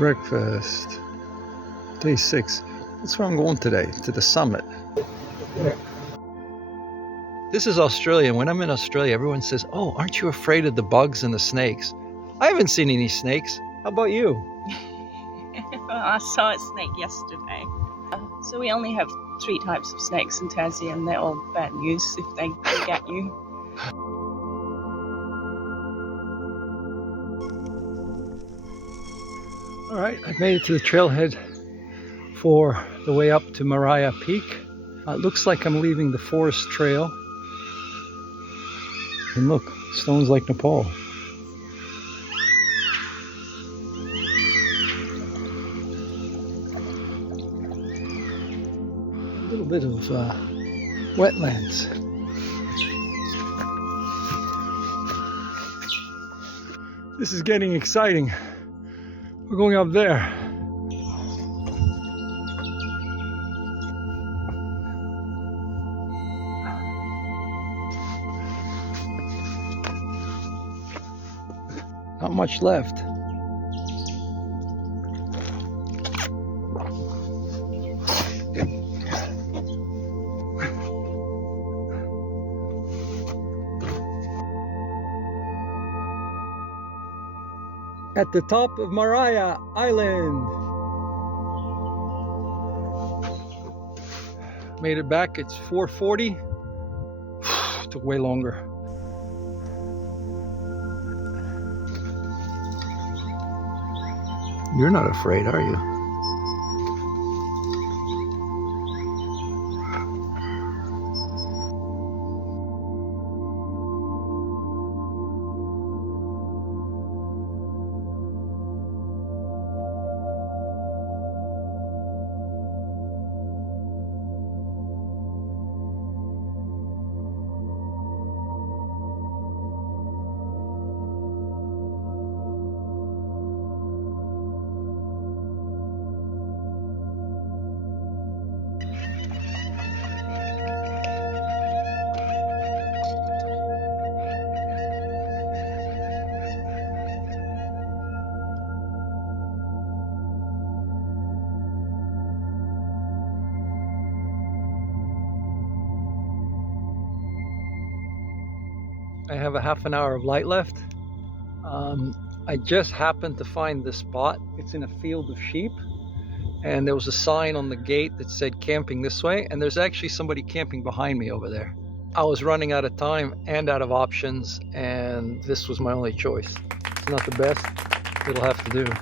Breakfast. Day 6. That's where I'm going today, to the summit. This is Australia. When I'm in Australia, everyone says, "Oh, aren't you afraid of the bugs and the snakes?" I haven't seen any snakes. How about you? I saw a snake yesterday. So we only have 3 types of snakes in Tassie, and they're all bad news if they get you. All right, I've made it to the trailhead for the way up to Mer-Ka-Ba Peak. It looks like I'm leaving the forest trail. And look, stones like Nepal. A little bit of wetlands. This is getting exciting. We're going up there. Not much left. At the top of Mer-Ka-Ba Island. Made it back. It's 4:40. Took way longer. You're not afraid, are you? I have a half an hour of light left. I just happened to find this spot. It's in a field of sheep, and there was a sign on the gate that said camping this way, and there's actually somebody camping behind me over there. I was running out of time and out of options, and this was my only choice. It's not the best, it'll have to do.